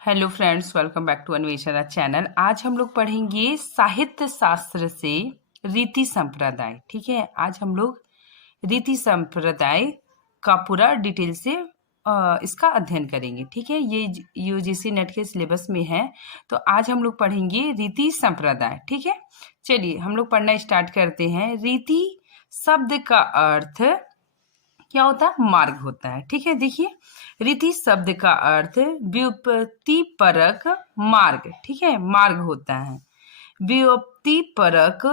Hello friends, welcome back to Anveshana channel. आज हम लोग पढ़ेंगे साहित्य शास्त्र से रीति संप्रदाय। ठीक है, आज हम लोग रीति संप्रदाय का पूरा डिटेल से इसका अध्ययन करेंगे। ठीक है, ये यूजीसी नेट के सिलेबस में है, तो आज हम लोग पढ़ेंगे रीति संप्रदाय। ठीक है, चलिए हम लोग पढ़ना स्टार्ट करते हैं। रीति शब्द का अर्थ क्या होता है? मार्ग होता है। ठीक है, देखिए रीति शब्द का अर्थ व्युत्पत्ति परक मार्ग। ठीक है, मार्ग होता है, व्युत्पत्ति परक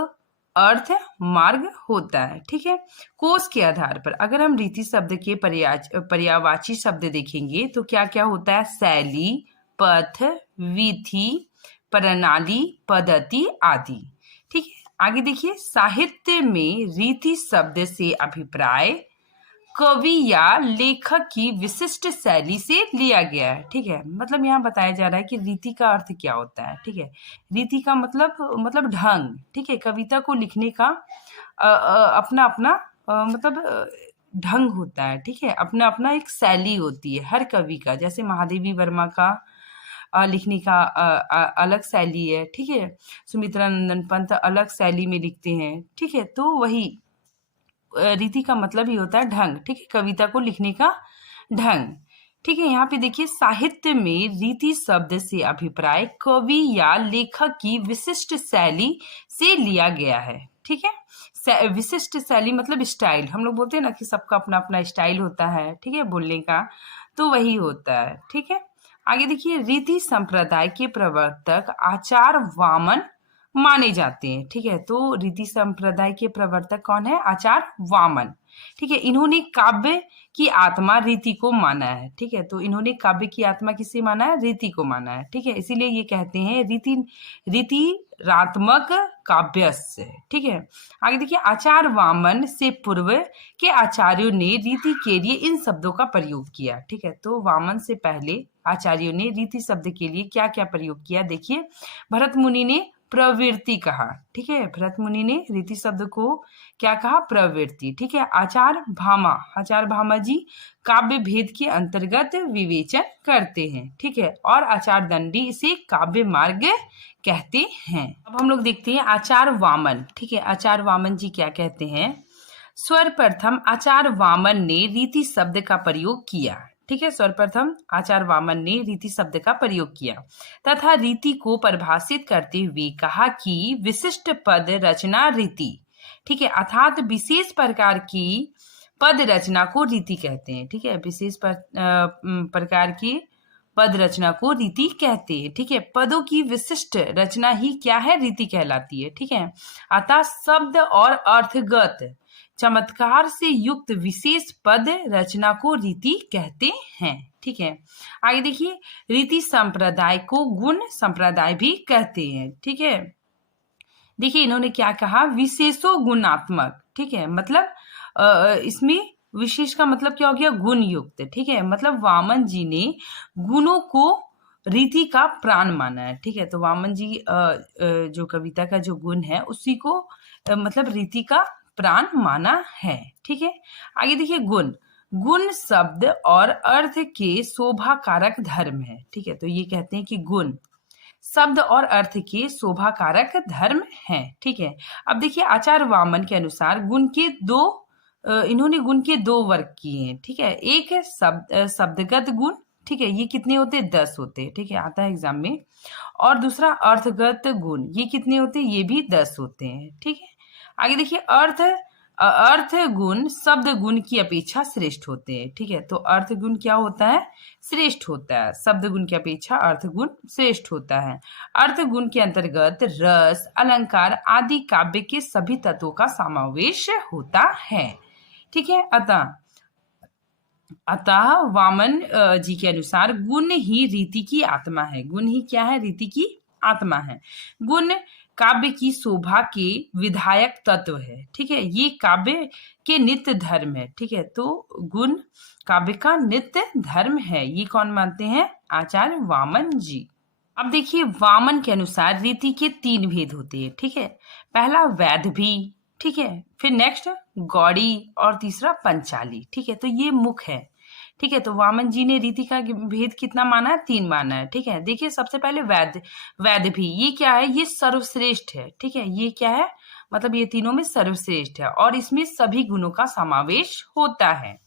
अर्थ मार्ग होता है। ठीक है, कोश के आधार पर अगर हम रीति शब्द के पर्यायवाची शब्द देखेंगे तो क्या क्या होता है? शैली, पथ, विधि, प्रणाली, पद्धति आदि। ठीक है, आगे देखिए, साहित्य में रीति शब्द से अभिप्राय कवि या लेखक की विशिष्ट शैली से लिया गया है। ठीक है, मतलब यहाँ बताया जा रहा है कि रीति का अर्थ क्या होता है। ठीक है, रीति का मतलब ढंग। ठीक है, कविता को लिखने का अपना अपना ढंग होता है। ठीक है, अपना अपना एक शैली होती है हर कवि का। जैसे महादेवी वर्मा का लिखने का अलग शैली है। ठीक है, सुमित्रा नंदन पंत अलग शैली में लिखते हैं। ठीक है, तो वही रीति का मतलब ही होता है ढंग। ठीक है, कविता को लिखने का ढंग। ठीक है, यहाँ पे देखिए, साहित्य में रीति शब्द से अभिप्राय कवि या लेखक की विशिष्ट शैली से लिया गया है। ठीक है, विशिष्ट शैली मतलब स्टाइल। हम लोग बोलते हैं ना कि सबका अपना अपना स्टाइल होता है। ठीक है, बोलने का, तो वही होता है। ठीक है, आगे देखिए, रीति संप्रदाय के प्रवर्तक आचार्य वामन माने जाते हैं। ठीक है, तो रीति संप्रदाय के प्रवर्तक कौन है? आचार्य वामन। ठीक है, इन्होंने काव्य की आत्मा रीति को माना है। ठीक है, तो इन्होंने काव्य की आत्मा किसे माना है? रीति को माना है। ठीक है, इसीलिए ये कहते हैं रीतिरात्मक काव्यस्य। ठीक है, आगे देखिए, आचार्य वामन से पूर्व के आचार्यों ने रीति के लिए इन शब्दों का प्रयोग किया। ठीक है, तो वामन से पहले आचार्यों ने रीति शब्द के लिए क्या क्या प्रयोग किया? देखिए, भरत मुनि ने प्रवृत्ति कहा। ठीक है, भरत मुनि ने रीति शब्द को क्या कहा? प्रवृत्ति। ठीक है, आचार्य भामा जी काव्य भेद के अंतर्गत विवेचन करते हैं। ठीक है, और आचार्य दंडी इसे काव्य मार्ग कहते हैं। अब हम लोग देखते हैं आचार्य वामन। ठीक है, आचार्य वामन जी क्या कहते हैं? सर्वप्रथम आचार्य वामन ने रीति शब्द का प्रयोग किया। ठीक है, सर्वप्रथम आचार्य वामन ने रीति शब्द का प्रयोग किया तथा रीति को परिभाषित करते हुए कहा कि विशिष्ट पद रचना रीति। ठीक है, अर्थात विशेष प्रकार की पद रचना को रीति कहते हैं। ठीक है, विशेष प्रकार की पद रचना को रीति कहते हैं। ठीक है, पदों की विशिष्ट रचना ही क्या है? रीति कहलाती है। ठीक है, अतः शब्द और अर्थगत चमत्कार से युक्त विशेष पद रचना को रीति कहते हैं। ठीक है, आगे देखिए, रीति संप्रदाय को गुण संप्रदाय भी कहते हैं। ठीक है, देखिए इन्होंने क्या कहा? विशेषो गुणात्मक। ठीक है, मतलब इसमें विशेष का मतलब क्या हो गया? गुण युक्त। ठीक है, मतलब वामन जी ने गुणों को रीति का प्राण माना है। ठीक है, तो वामन जी जो कविता का जो गुण है उसी को मतलब रीति का प्राण माना है। ठीक है, आगे देखिए, गुण शब्द और अर्थ के शोभा कारक धर्म है। ठीक है, तो ये कहते हैं कि गुण शब्द और अर्थ के शोभा कारक धर्म है। ठीक है, अब देखिए, आचार्य वामन के अनुसार इन्होंने गुण के दो वर्ग किए हैं। ठीक है, एक है शब्दगत गुण। ठीक है, ये कितने होते हैं? 10 होते हैं। ठीक है, आता है एग्जाम में। और दूसरा अर्थगत गुण, ये कितने होते हैं? ये भी 10 होते हैं। ठीक है, आगे देखिए, अर्थ गुण शब्द गुण की अपेक्षा श्रेष्ठ होते हैं। ठीक है, तो अर्थ गुण क्या होता है? श्रेष्ठ होता है। शब्द गुण की अपेक्षा अर्थ गुण श्रेष्ठ होता है। अर्थ गुण के अंतर्गत रस, अलंकार आदि काव्य के सभी तत्वों का समावेश होता है। ठीक है, अतः वामन जी के अनुसार गुण ही रीति की आत्मा है। गुण ही क्या है? रीति की आत्मा है। गुण काव्य की शोभा के विधायक तत्व है। ठीक है, ये काव्य के नित्य धर्म है। ठीक है, तो गुण काव्य का नित्य धर्म है। ये कौन मानते हैं? आचार्य वामन जी। अब देखिए, वामन के अनुसार रीति के 3 भेद होते हैं। ठीक है, पहला वैदभी। ठीक है, फिर नेक्स्ट गौड़ी और तीसरा पंचाली। ठीक है, तो ये मुख्य है। ठीक है, तो वामन जी ने रीति का भेद कितना माना है? 3 माना है। ठीक है, देखिए सबसे पहले वैध, वैध भी ये क्या है? ये सर्वश्रेष्ठ है। ठीक है, ये क्या है? मतलब ये तीनों में सर्वश्रेष्ठ है और इसमें सभी गुणों का समावेश होता है।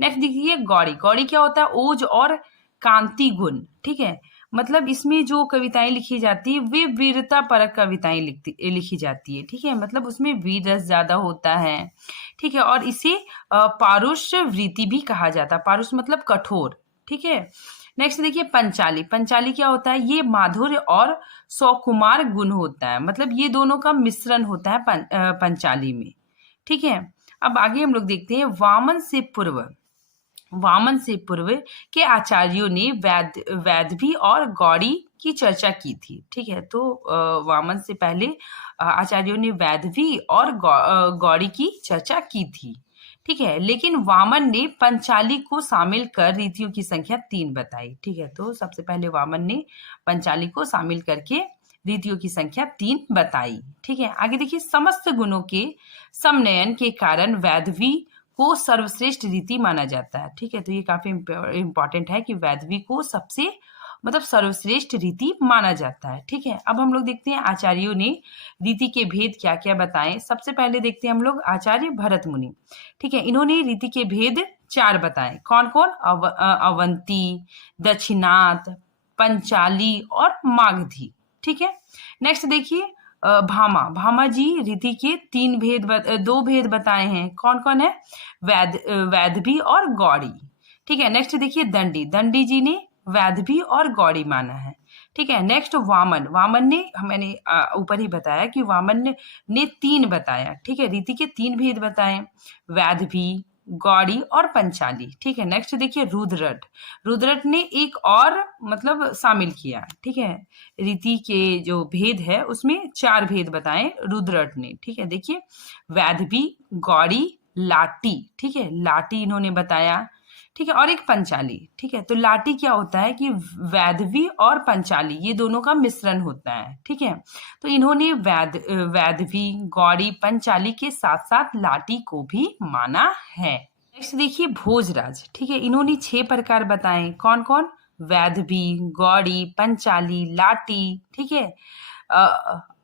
नेक्स्ट देखिए गौड़ी, गौड़ी क्या होता है? ओज और कांति गुण। ठीक है, मतलब इसमें जो कविताएं लिखी जाती है वे वीरता परक कविताएं लिखी जाती है। ठीक है, मतलब उसमें वीर रस ज्यादा होता है। ठीक है, और इसे पारुष वृत्ति भी कहा जाता है। पारुष मतलब कठोर। ठीक है, नेक्स्ट देखिए पंचाली, पंचाली क्या होता है? ये माधुर्य और सौकुमार गुण होता है, मतलब ये दोनों का मिश्रण होता है पंचाली में। ठीक है, अब आगे हम लोग देखते हैं वामन से पूर्व, वामन से पूर्व के आचार्यों ने वैदभी और गौड़ी की चर्चा की थी। ठीक है, तो वामन से पहले आचार्यों ने वैदभी और गौड़ी की चर्चा की थी। ठीक है, लेकिन वामन ने पंचाली को शामिल कर रीतियों की संख्या 3 बताई। ठीक है, तो सबसे पहले वामन ने पंचाली को शामिल करके रीतियों की संख्या 3 बताई। ठीक है, आगे देखिए समस्त गुणों के समन्वयन के कारण वैदवी को सर्वश्रेष्ठ रीति माना जाता है। ठीक है, तो ये काफी इंपॉर्टेंट है कि वैदवी को सबसे मतलब सर्वश्रेष्ठ रीति माना जाता है। ठीक है, अब हम लोग देखते हैं आचार्यों ने रीति के भेद क्या क्या बताए। सबसे पहले देखते हैं हम लोग आचार्य भरत मुनि। ठीक है, इन्होंने रीति के भेद 4 बताए। कौन कौन? अवंती, दक्षिणात, पंचाली और मागधी। ठीक है, नेक्स्ट देखिए भामा, भामा जी रीति के 2 भेद बताए हैं। कौन कौन है? वैदभी और गौड़ी। ठीक है, नेक्स्ट देखिए दंडी, दंडी जी ने वैदभी और गौड़ी माना है। ठीक है, नेक्स्ट वामन, वामन ने मैंने ऊपर ही बताया कि वामन ने 3 बताया। ठीक है, रीति के 3 भेद बताए, वैदभी, गौड़ी और पंचाली। ठीक है, नेक्स्ट देखिए रुद्रट, रुद्रट ने एक और मतलब शामिल किया। ठीक है, रीति के जो भेद है उसमें 4 भेद बताए रुद्रट ने। ठीक है, देखिए वैदभी, गौड़ी, लाटी। ठीक है, लाटी इन्होंने बताया। ठीक है, और एक पंचाली। ठीक है, तो लाटी क्या होता है कि वैदवी और पंचाली ये दोनों का मिश्रण होता है। ठीक है, तो इन्होंने वैदवी, गौड़ी, पंचाली के साथ साथ लाटी को भी माना है। नेक्स्ट देखिए भोजराज। ठीक है, इन्होंने 6 प्रकार बताए। कौन कौन? वैदवी, गौड़ी, पंचाली, लाटी। ठीक है,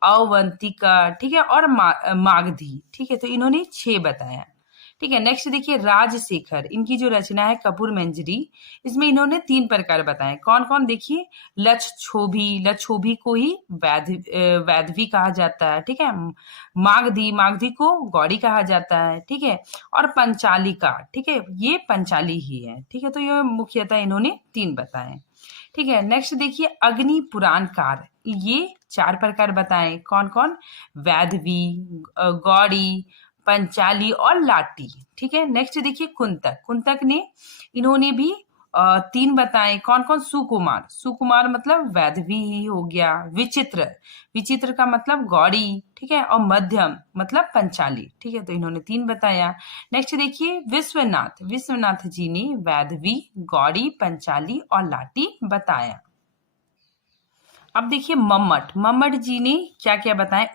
अवंतिका। ठीक है, और मागधी। ठीक है, तो इन्होंने 6 बताया। ठीक है, नेक्स्ट देखिए राजशेखर, इनकी जो रचना है कपूर मंजरी, इसमें इन्होंने 3 प्रकार बताए। कौन कौन? देखिए लक्षोभी, लक्षोभी को ही वैदवी कहा जाता है। ठीक है, मागधी, मागधी को गौड़ी कहा जाता है। ठीक है, और पंचालिका। ठीक है, ये पंचाली ही है। ठीक है, तो ये मुख्यतः इन्होंने 3 बताए। ठीक है, नेक्स्ट देखिए अग्नि पुराणकार, ये 4 प्रकार बताए। कौन कौन? वैदवी, गौड़ी, पंचाली और लाटी। ठीक है, नेक्स्ट देखिए कुंतक, कुंतक ने इन्होंने भी 3 बताए। कौन कौन? सुकुमार, सुकुमार मतलब वैदवी ही हो गया। विचित्र, विचित्र का मतलब गौड़ी। ठीक है, और मध्यम मतलब पंचाली। ठीक है, तो इन्होंने 3 बताया। नेक्स्ट देखिए विश्वनाथ, विश्वनाथ जी ने वैदवी, गौड़ी, पंचाली और लाटी बताया। अब देखिए मम्मट, मम्मट जी ने क्या क्या बताया?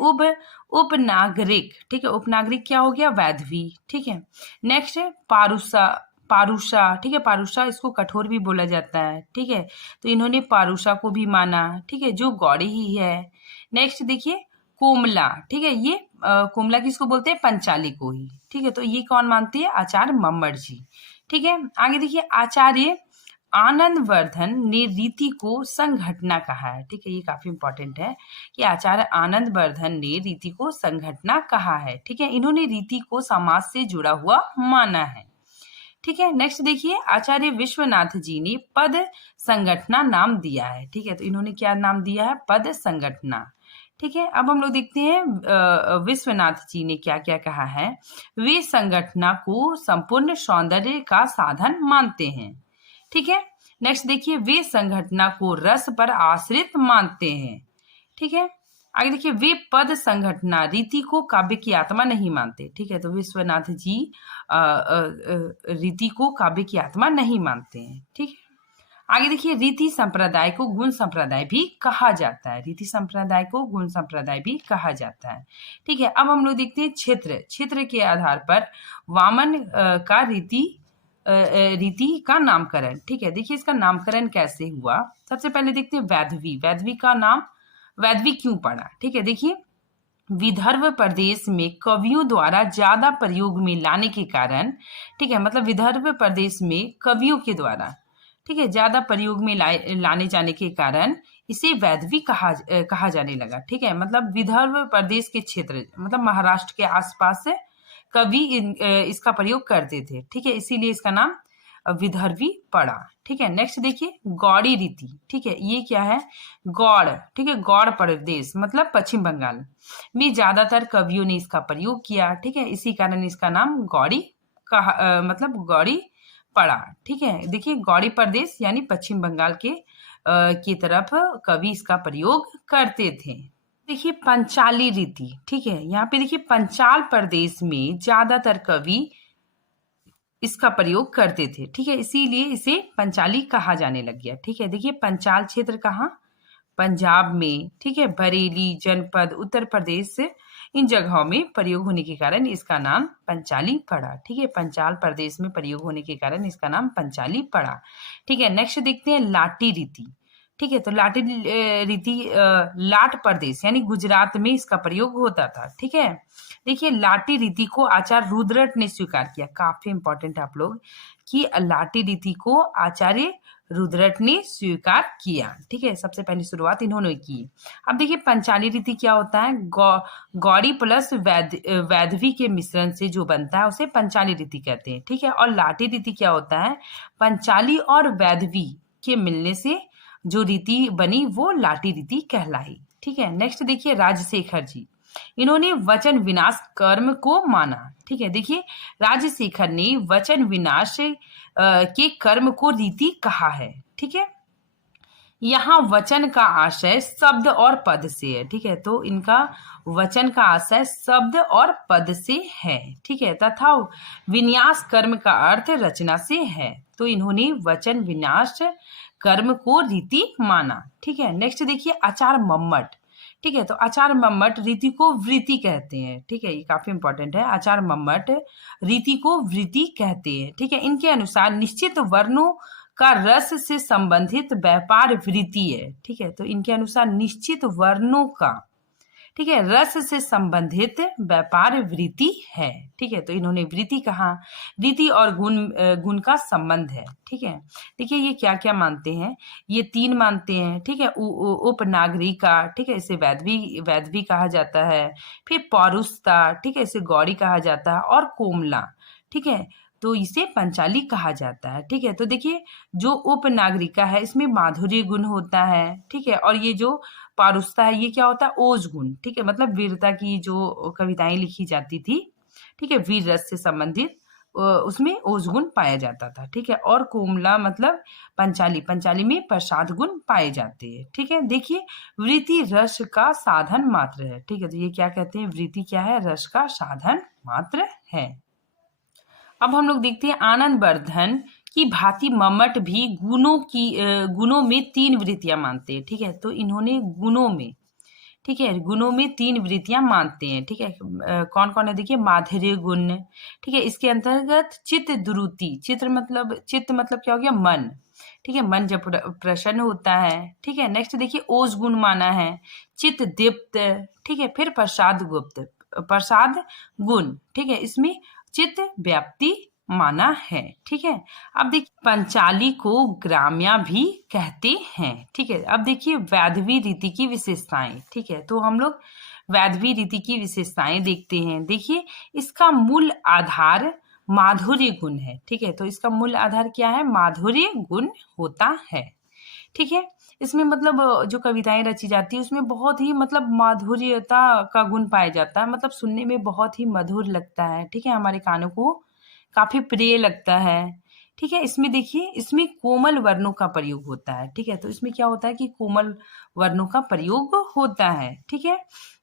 उपनागरिक। ठीक है, उपनागरिक क्या हो गया? वैदवी। ठीक है, नेक्स्ट है पारुषा, पारुषा। ठीक है, पारुषा इसको कठोर भी बोला जाता है। ठीक है, तो इन्होंने पारुषा को भी माना। ठीक है, जो गौड़ी ही है। नेक्स्ट देखिए कोमला। ठीक है, ये कोमला किसको बोलते हैं? पंचाली को ही। ठीक है, तो ये कौन मानती है? आचार्य मम्मट जी। ठीक है, आगे देखिए आचार्य आनंद वर्धन ने रीति को संघटना कहा है। ठीक है, ये काफी इंपॉर्टेंट है कि आचार्य आनंद वर्धन ने रीति को संघटना कहा है। ठीक है, इन्होंने रीति को समाज से जुड़ा हुआ माना है। ठीक है, नेक्स्ट देखिए आचार्य विश्वनाथ जी ने पद संगठना नाम दिया है। ठीक है, तो इन्होंने क्या नाम दिया है? पद संगठना। ठीक है, अब हम लोग देखते हैं विश्वनाथ जी ने क्या क्या कहा है। वे संगठना को संपूर्ण सौंदर्य का साधन मानते हैं। ठीक है, नेक्स्ट देखिए वे संगठना को रस पर आश्रित मानते हैं। ठीक है, आगे देखिए वे पद संगठना रीति को काव्य की आत्मा नहीं मानते। ठीक है, तो विश्वनाथ जी रीति को काव्य की आत्मा नहीं मानते हैं। ठीक है, आगे देखिए रीति संप्रदाय को गुण संप्रदाय भी कहा जाता है। रीति संप्रदाय को गुण संप्रदाय भी कहा जाता है। ठीक है, अब हम लोग देखते हैं क्षेत्र, क्षेत्र के आधार पर वामन का रीति रीति का नामकरण। ठीक है, देखिए इसका नामकरण कैसे हुआ। सबसे पहले देखते हैं वैधवी। वैधवी का नाम वैधवी क्यों पड़ा। ठीक है, देखिए विदर्भ प्रदेश में कवियों द्वारा ज्यादा प्रयोग में लाने के कारण, ठीक है, मतलब विदर्भ प्रदेश में कवियों के द्वारा, ठीक है, ज्यादा प्रयोग में लाने जाने के कारण इसे वैधवी कहा जाने लगा। ठीक है, मतलब विदर्भ प्रदेश के क्षेत्र, मतलब महाराष्ट्र के आसपास से कवि इसका प्रयोग करते थे। ठीक है, इसीलिए इसका नाम विदर्भी पड़ा। ठीक है, नेक्स्ट देखिए गौड़ी रीति। ठीक है, ये क्या है, गौड़। ठीक है, गौड़ प्रदेश मतलब पश्चिम बंगाल में ज्यादातर कवियों ने इसका प्रयोग किया। ठीक है, इसी कारण इसका नाम गौड़ी मतलब गौड़ी पड़ा। ठीक है, देखिए गौड़ी प्रदेश यानी पश्चिम बंगाल की तरफ कवि इसका प्रयोग करते थे। देखिए पंचाली रीति। ठीक है, यहाँ पे देखिए पंचाल प्रदेश में ज्यादातर कवि इसका प्रयोग करते थे। ठीक है, इसीलिए इसे पंचाली कहा जाने लग गया। ठीक है, देखिए पंचाल क्षेत्र कहाँ, पंजाब में। ठीक है, बरेली जनपद उत्तर प्रदेश, इन जगहों में प्रयोग होने के कारण इसका नाम पंचाली पड़ा। ठीक है, पंचाल प्रदेश में प्रयोग होने के कारण इसका नाम पंचाली पड़ा। ठीक है, नेक्स्ट देखते हैं लाटी रीति। ठीक है, तो लाटी रीति लाट प्रदेश यानी गुजरात में इसका प्रयोग होता था। ठीक है, देखिए लाटी रीति को आचार्य रुद्रट ने स्वीकार किया। काफी इंपॉर्टेंट आप लोग कि लाटी रीति को आचार्य रुद्रट ने स्वीकार किया। ठीक है, सबसे पहली शुरुआत इन्होंने की। अब देखिए पंचाली रीति क्या होता है, गौड़ी प्लस वैधवी के मिश्रण से जो बनता है उसे पंचाली रीति कहते हैं। ठीक है, और लाटी रीति क्या होता है, पंचाली और वैधवी के मिलने से जो रीति बनी वो लाटी रीति कहलाई। ठीक है, नेक्स्ट देखिए राजशेखर जी, इन्होंने वचन विनाश कर्म को माना। ठीक है, देखिए राजशेखर ने वचन विनाश के कर्म को रीति कहा है। ठीक है, यहाँ वचन का आशय शब्द और पद से है। ठीक है, तो इनका वचन का आशय शब्द और पद से है। ठीक है, तथा विन्यास कर्म का अर्थ रचना से है। तो इन्होंने वचन विनाश कर्म को रीति माना। ठीक है, नेक्स्ट देखिए आचार मम्मट। ठीक है, तो आचार मम्मट रीति को वृत्ति कहते हैं। ठीक है, ये काफी इंपॉर्टेंट है। आचार मम्मट रीति को वृत्ति कहते हैं। ठीक है, इनके अनुसार निश्चित वर्णों का रस से संबंधित व्यापार वृत्ति है। ठीक है, तो इनके अनुसार निश्चित वर्णों का, ठीक है, रस से संबंधित व्यापार वृत्ति है। ठीक है, तो इन्होंने वृत्ति कहा। रीति और गुण का संबंध है। ठीक है, देखिए ये क्या क्या मानते हैं, ये 3 मानते हैं। ठीक है, उपनागरिका, ठीक है, इसे वैधवी कहा जाता है। फिर पौरुषता, ठीक है, इसे गौड़ी कहा जाता है। और कोमला, ठीक है, तो इसे पंचाली कहा जाता है। ठीक है, तो देखिए जो उपनागरिका है इसमें माधुर्य गुण होता है। ठीक है, और ये जो पारुस्ता है ये क्या होता है, ओज गुण। ठीक है, मतलब वीरता की जो कविताएं लिखी जाती थी, ठीक है, वीर रस से संबंधित, उसमें ओज गुण पाया जाता था। ठीक है, और कोमला मतलब पंचाली में प्रसाद गुण पाए जाते हैं। ठीक है, देखिए वृत्ति रस का साधन मात्र है। ठीक है, तो ये क्या कहते हैं, वृत्ति क्या है, रस का साधन मात्र है। अब हम लोग देखते हैं आनंद वर्धन की भांति मम्मट भी गुणों में 3 वृत्तियां मानते हैं। ठीक है, तो इन्होंने गुणों में, ठीक है, गुणों में 3 वृत्तियां मानते हैं। ठीक है, कौन कौन है, देखिए माधुर्य गुण। ठीक है, इसके अंतर्गत चित्त द्रुति, चित्त मतलब क्या हो गया, मन। ठीक है, मन जब प्रसन्न होता है। ठीक है, नेक्स्ट देखिए ओज गुण माना है, चित्त दीप्त। ठीक है, फिर प्रसाद गुण। ठीक है, इसमें चित्त व्याप्ति माना है। ठीक है, अब देखिए पंचाली को ग्राम्या भी कहते हैं। ठीक है, अब देखिए वैधवी रीति की विशेषताएं। ठीक है, तो हम लोग वैधवी रीति की विशेषताएं देखते हैं। देखिए इसका मूल आधार माधुर्य गुण है। ठीक है, तो इसका मूल आधार क्या है, माधुर्य गुण होता है। ठीक है, इसमें मतलब जो कविताएं रची जाती है उसमें बहुत ही मतलब माधुर्यता का गुण पाया जाता है, मतलब सुनने में बहुत ही मधुर लगता है। ठीक है, हमारे कानों को काफी प्रिय लगता है। ठीक है, इसमें देखिए इसमें कोमल वर्णों का प्रयोग होता है। ठीक है, तो इसमें क्या होता है कि कोमल वर्णों का प्रयोग होता है। ठीक है,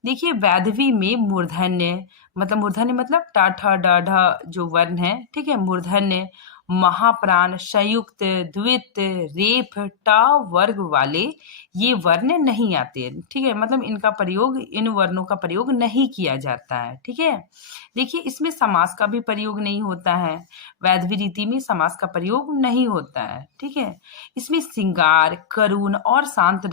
देखिए वैधवी में मूर्धन्य मतलब ट ठ ड ढ जो वर्ण है, ठीक है, मूर्धन्य महाप्राण, संयुक्त, द्वित, रेफ, ट वर्ग वाले ये वर्ण नहीं आते। ठीक है, मतलब इनका प्रयोग, इन वर्णों का प्रयोग नहीं किया जाता है। ठीक है, देखिए इसमें समास का भी प्रयोग नहीं होता है, वैधवी रीति में समास का प्रयोग नहीं होता है। ठीक है, इसमें श्रृंगार, करुण और शांत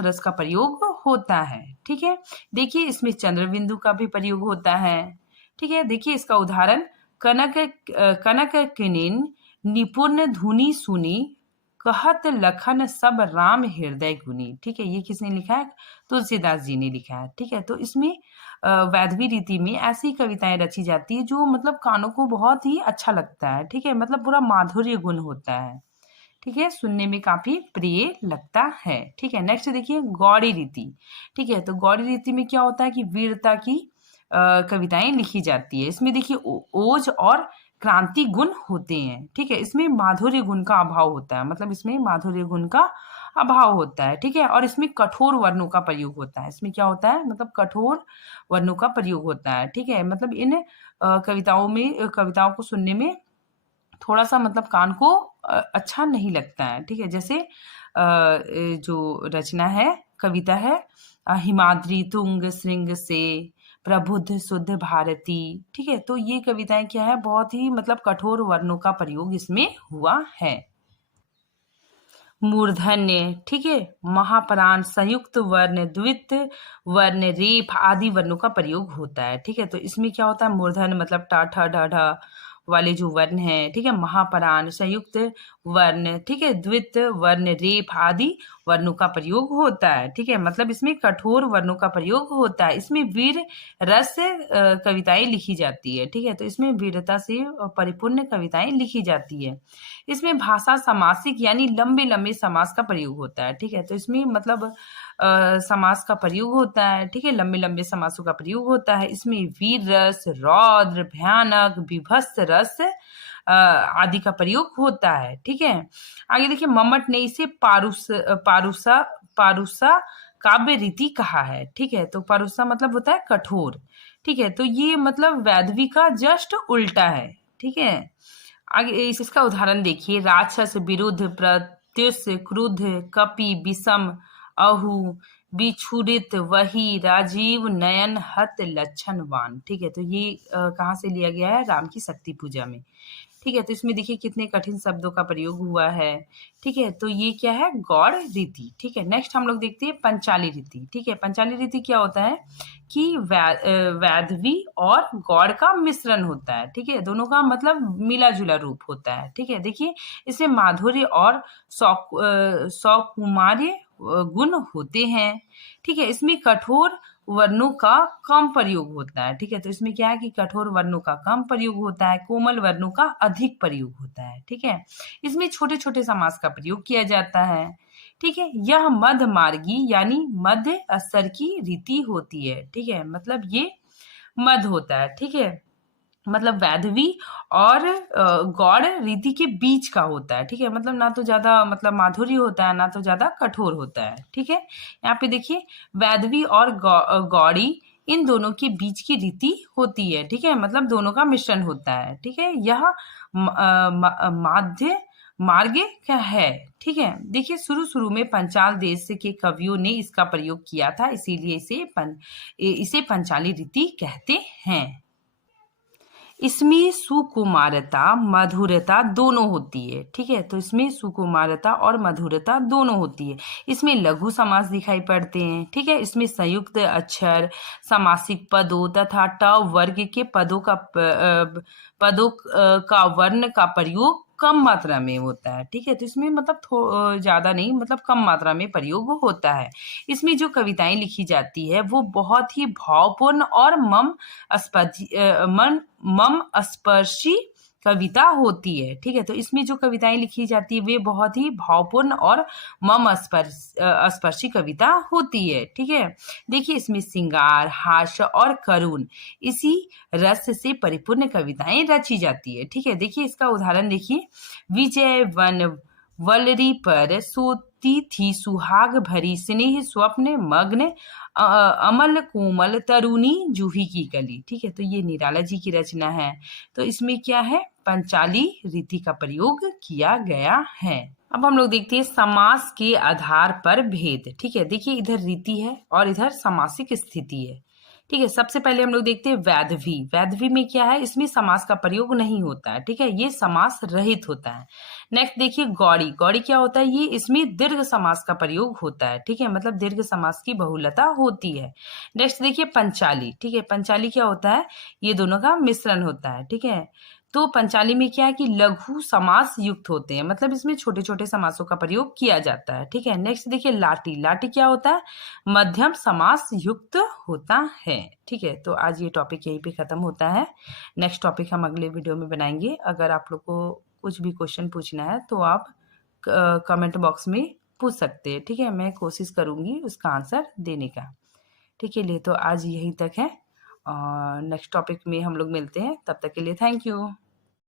रस का प्रयोग होता है। ठीक है, देखिए इसमें चंद्र बिंदु का भी प्रयोग होता है। ठीक है, देखिए इसका उदाहरण, कनक किनिन निपुण धुनी सुनी, कहत लखन सब राम हृदय गुनी। ठीक है, ये किसने लिखा है? तुलसीदास जी ने लिखा है। ठीक है, तो इसमें वैधवी रीति में ऐसी कविताएं रची जाती है जो मतलब कानों को बहुत ही अच्छा लगता है। ठीक है, मतलब पूरा माधुर्य गुण होता है। ठीक है, सुनने में काफी प्रिय लगता है। ठीक है, नेक्स्ट देखिए गौड़ी रीति। ठीक है, तो गौड़ी रीति में क्या होता है कि वीरता की कविताएं लिखी जाती है। इसमें देखिए ओज और क्रांति गुण होते हैं। ठीक है, इसमें माधुर्य गुण का अभाव होता है, मतलब इसमें माधुर्य गुण का अभाव होता है। ठीक है, और इसमें कठोर वर्णों का प्रयोग होता है। इसमें क्या होता है, मतलब कठोर वर्णों का प्रयोग होता है। ठीक है, मतलब इन कविताओं को सुनने में थोड़ा सा मतलब कान को अच्छा नहीं लगता है। ठीक है, जैसे जो रचना है, कविता है, हिमाद्री तुंग श्रृंग से प्रबुद्ध शुद्ध भारती। ठीक है, तो ये कविताएं क्या है, बहुत ही मतलब कठोर वर्णों का प्रयोग इसमें हुआ है। मूर्धन्य, ठीक है, महाप्राण, संयुक्त वर्ण, द्वित वर्ण, रेफ आदि वर्णों का प्रयोग होता है। ठीक है, तो इसमें क्या होता है, मूर्धन्य मतलब टा ठ ढ ढ वाले जो वर्ण हैं। ठीक है, महाप्राण, संयुक्त वर्ण, ठीक है, द्वित वर्ण, रेफ आदि वर्णों का प्रयोग होता है। ठीक है, मतलब इसमें कठोर वर्णों का प्रयोग होता है। इसमें वीर रस कविताएं लिखी जाती है। ठीक है, तो इसमें वीरता से परिपूर्ण कविताएं लिखी जाती है। इसमें भाषा समासिक यानी लंबे लंबे समास का प्रयोग होता है। ठीक है, तो इसमें मतलब समास का प्रयोग होता है। ठीक है, लंबे लंबे समासों का प्रयोग होता है। इसमें वीर रस, रौद्र, भयानक, विभत्स रस आदि का प्रयोग होता है। ठीक है, आगे देखिए मम्मट ने इसे पारुसा काव्य रीति कहा है। ठीक है, तो पारुसा मतलब होता है कठोर। ठीक है, तो ये मतलब वैधवी का जस्ट उल्टा है। ठीक है, आगे इसका उदाहरण देखिए, राक्षस, विरुद्ध, प्रत्युष, क्रुद्ध, कपि, विषम, अहु, बिछुड़ित, वही, राजीव, नयन, हत, लक्षणवान। ठीक है, तो ये कहाँ से लिया गया है, राम की शक्ति पूजा में। ठीक है, तो इसमें देखिए कितने कठिन शब्दों का प्रयोग हुआ है। ठीक है, तो ये क्या है, गौड़ रीति। ठीक है, नेक्स्ट हम लोग देखते हैं पंचाली रीति। ठीक है, पंचाली रीति क्या होता है कि वैधवी और गौड़ का मिश्रण होता है। ठीक है, दोनों का मतलब मिला जुला रूप होता है। ठीक है, देखिए इसमें माधुर्य और सौकुमार्य गुण होते हैं। ठीक है, इसमें कठोर वर्णों का कम प्रयोग होता है। ठीक है, तो इसमें क्या है कि कठोर वर्णों का कम प्रयोग होता है, कोमल वर्णों का अधिक प्रयोग होता है। ठीक है, इसमें छोटे छोटे समास का प्रयोग किया जाता है। ठीक है, यह मध्य मार्गी यानी मध्य स्तर की रीति होती है। ठीक है, मतलब ये मध्य होता है। ठीक है, मतलब वैधवी और गौड़ रीति के बीच का होता है। ठीक है, मतलब ना तो ज्यादा मतलब माधुर्य होता है, ना तो ज्यादा कठोर होता है। ठीक है, यहाँ पे देखिए वैधवी और गौड़ी इन दोनों के बीच की रीति होती है। ठीक है, मतलब दोनों का मिश्रण होता है। ठीक है, यह माध्य मार्ग क्या है। ठीक है, देखिए शुरू शुरू में पंचाल देश के कवियों ने इसका प्रयोग किया था, इसीलिए इसे पंचाली रीति कहते हैं। इसमें सुकुमारता मधुरता दोनों होती है। ठीक है, तो इसमें सुकुमारता और मधुरता दोनों होती है। इसमें लघु समास दिखाई पड़ते हैं। ठीक है, इसमें संयुक्त अक्षर, समासिक पदों तथा ट वर्ग के पदों का वर्ण का प्रयोग कम मात्रा में होता है। ठीक है, तो इसमें मतलब ज्यादा नहीं, मतलब कम मात्रा में प्रयोग होता है। इसमें जो कविताएं लिखी जाती है वो बहुत ही भावपूर्ण और मम स्पर्शी कविता होती है। ठीक है, तो इसमें जो कविताएं लिखी जाती है वे बहुत ही भावपूर्ण और मम स्पर्शी कविता होती है। ठीक है, देखिए इसमें श्रृंगार, हास्य और करुण इसी रस से परिपूर्ण कविताएं रची जाती है। ठीक है, देखिए इसका उदाहरण देखिए, विजय वन वलरी पर सोती थी सुहाग भरी, स्नेह स्वप्न मग्न अमल कोमल तरुणी जूही की कली। ठीक है, तो ये निराला जी की रचना है। तो इसमें क्या है, पंचाली रीति का प्रयोग किया गया है। अब हम लोग देखते हैं समास के आधार पर भेद। ठीक है, देखिए इधर रीति है और इधर सामासिक स्थिति है। ठीक है, सबसे पहले हम लोग देखते हैं वैधवी। वैधवी में क्या है, इसमें समास का प्रयोग नहीं होता है। ठीक है, ये समास रहित होता है। नेक्स्ट देखिए गौड़ी। गौड़ी क्या होता है, ये इसमें दीर्घ समास का प्रयोग होता है। ठीक है, मतलब दीर्घ समास की बहुलता होती है। नेक्स्ट देखिए पंचाली। ठीक है, पंचाली क्या होता है, ये दोनों का मिश्रण होता है। ठीक है, तो पंचाली में क्या है कि लघु समास युक्त होते हैं, मतलब इसमें छोटे छोटे समासों का प्रयोग किया जाता है। ठीक है, नेक्स्ट देखिए लाटी। लाटी क्या होता है, मध्यम समास युक्त होता है। ठीक है, तो आज ये टॉपिक यहीं पे खत्म होता है। नेक्स्ट टॉपिक हम अगले वीडियो में बनाएंगे। अगर आप लोग को कुछ भी क्वेश्चन पूछना है तो आप कमेंट बॉक्स में पूछ सकते हैं। ठीक है, मैं कोशिश करूंगी उसका आंसर देने का। ठीक है, लिए तो आज यहीं तक है और नेक्स्ट टॉपिक में हम लोग मिलते हैं। तब तक के लिए थैंक यू।